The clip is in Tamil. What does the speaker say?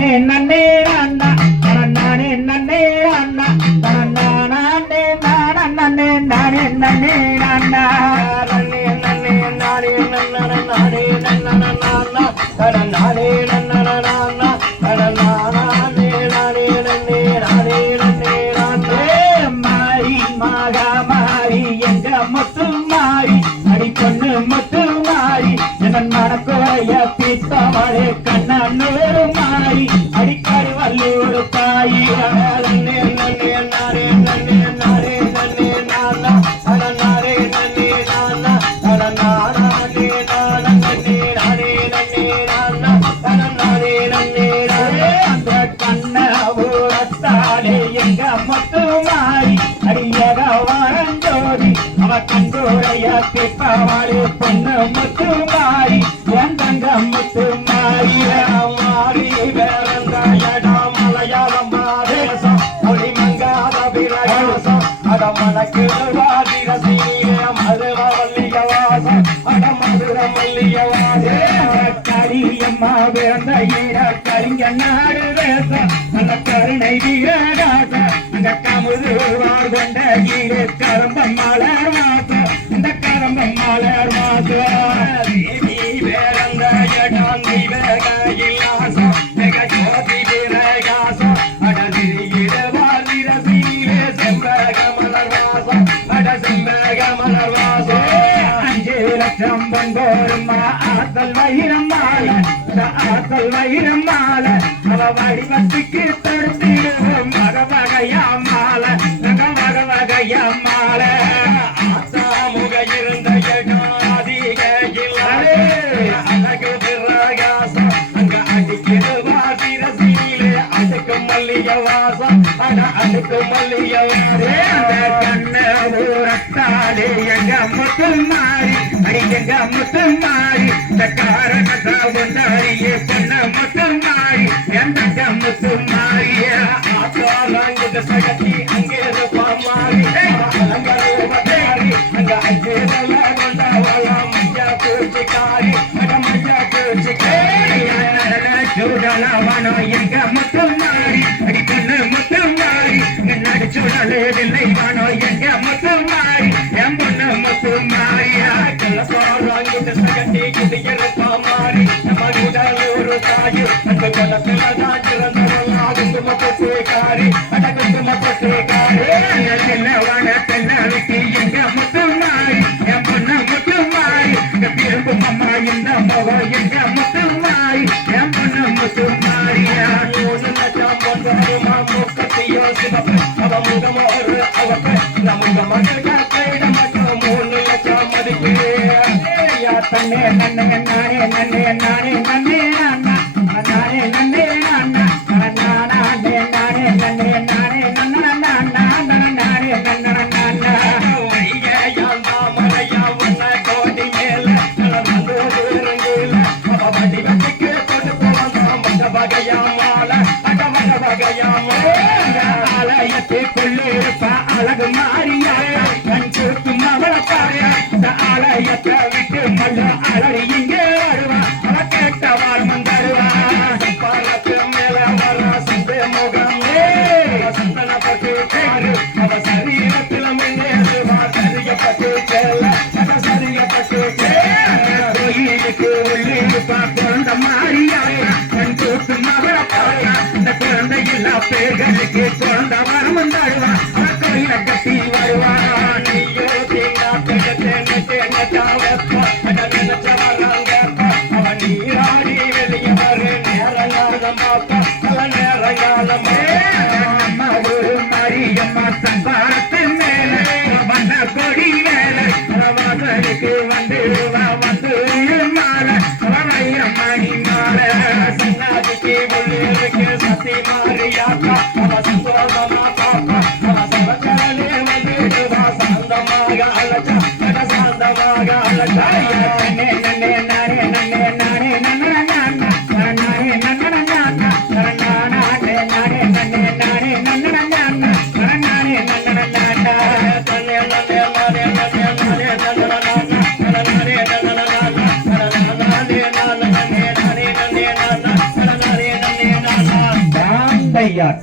நன்னே அண்ணா நானே நன்னே அண்ணா நானே நானே நானே நன்னே அண்ணா நன்னே நன்னே நானே நன்னே நானே நன்னே நானா நானே நன்னே நானா நானே நானே நன்னே நானே நன்னே நானே மாரி மகா மாரி எங்க முத்து மாரி அடி பொண்ணு முத்து மாரி என் மனக்கோய பித்தவளே கண்ணு மாறி அடிக்காரி வல்லூர் தாயி நன்னே நன்னே நாரே நன்னே நாரே நன்னே நானா நாரே நன்னே நானா நானே நானா நன்னே நாரே நன்னே நானா நாரே நன்னே நாரே அந்த கண்ண ஊரத்தாலே எங்க முத்து மாறி அடியக வாரஞ்சோதி அவ கண்கோடைய பித்தவளே பொண்ணு முத்து மாறி என் தங்க முத்து மாறி மாறி வேறந்தாயடா மலையாளம் மாதேசம் ஒளி மங்காத விலகாசம் அட மனக்கு வாதிர சீனிய மதுர மல்லிய வாசம் அட மதுர மல்லிய வாசே கரியம்மா வேந்த ஈர கரிங்க நாடு வேசம் அந்த கருணை வீரகாச அந்த கமுது வாழ்கொண்ட ஈர கரம்ப மலர் வாசம் இந்த கரம்ப மலர் வாசம் ஆத்தல் வைரம் மாலை ஆத்தல் வைரம் மாலை அவ வடிவத்துக்கு தடுத்திடுவோம் வக வகையா மாலை வக வகையா மாலை ஆத்தா முக இருந்த இடம் அதிக இல்லாதே அழகு பிரகாசம் அங்க அடிக்கிற வாசிர சீலே அடுக்கு மல்லிய வாசம் அட அடுக்கு மல்லிய வாசே அந்த கண்ண ஊரத்தாலே எங்க முத்து மாறி எங்க முத்து மாறி இந்த காரணத்தா ஒன்றாரியே பொண்ண முத்து மாறி எந்த முத்து மாறிய ஆத்தாலாங்க சகத்தி அங்கே பாமாரி அலங்கரோபதாரி அங்க அஞ்சே கொண்டாவலாம் மையா பூச்சிக்காரி அட மையா பூச்சிக்காரி சூடலாவனோ எங்க முத்து மாறி அடி பொண்ணு முத்து மாறி நடிச்சுடலே இல்லை வானோ எங்க முத்து மாறி என் பொண்ணு முத்து மாறியா சகட்டி கிதியர் பாமாரி மருடலூர் தாயு அந்த கொலத்துல தான் சிறந்தவளா குங்குமப்பட்டேகாரி அட குங்குமப்பட்டேகாரி தென்னவான தென்னவிக்கு எங்க முத்து மாறி என் பொண்ணு முத்து மாறி திரும்பு அம்மா இந்த மக எங்க முத்து மாறி என் பொண்ணு முத்து மாறியா மூணு லட்சம் பொன்றாருமா முக்கத்தியோ சிவப்பு அவ முகமோரு அவப்ப நமுக மகள் கட்டையிட மட்டும் 3 லட்சம் மதிப்பு நன்னே நன்னே நானே நன்னே நானே நன்னே நானா நானே நன்னே நானா நானே நானே நன்னே நானே நன்னா நானா நானே நன்னா நானா வையாண்டா மலையா உன்ன கோடி மேல வந்து ரங்கீல அவ வடி வச்சிக்கு கொண்டு போவா மத வகையா மால அட மத வகையா ஆலயத்துக்குள்ளே இருப்பா அழகு மாறியா கண் கூத்து மகளக்காரே ஆலயத்தை விட்டு மல்ல அழறி இங்கே வருவா அவ கேட்டவாள் மந்தருவா பாலத்து மேல வர சந்தே முகம் சந்தன பட்டு பேரு அவ சரீரத்தில் முன்னேறுவா சரியப்பட்டு கேள அவ சரியப்பட்டு கோயிலுக்கு உள்ளிருப்பா குழந்தை மாறியாயா கண் கூத்து மகளக்காரா இந்த குழந்தை எல்லா பேர்களுக்கு குழந்தை வரம் தருவா அவ கோயில கட்டி வருவா நீயோ தேங்கா நீராடி வெளியே வரு நேரங்காலமா ஒரு மரியம்மா சம்பாரத்து மேல வண்ண கொடி மேல வாசலுக்கு வந்து மாலை வைரமணி மாலை சன்னாதிக்கு உள்ளிருக்கு சத்தி மாறியாக்கா அவ சந்தோஷமா பாப்பா அவ சவக்கரலே வந்து சாந்தமாக அழச்சா சாந்தமாக அழச்சா நன்னே நன்னே நானே நன்னே நானே நன்ன நானா நானே நன்ன நானா நானே நானே நன்னே நானே நன்ன நானா நானே நன்ன நானா தன்னே நன்னே நானே நன்னே நானே நன்ன நானா நானே நன்ன நானா நானே நானே நன்னே நானே நன்னே நானா நானே நன்னே நானா தந்தையார்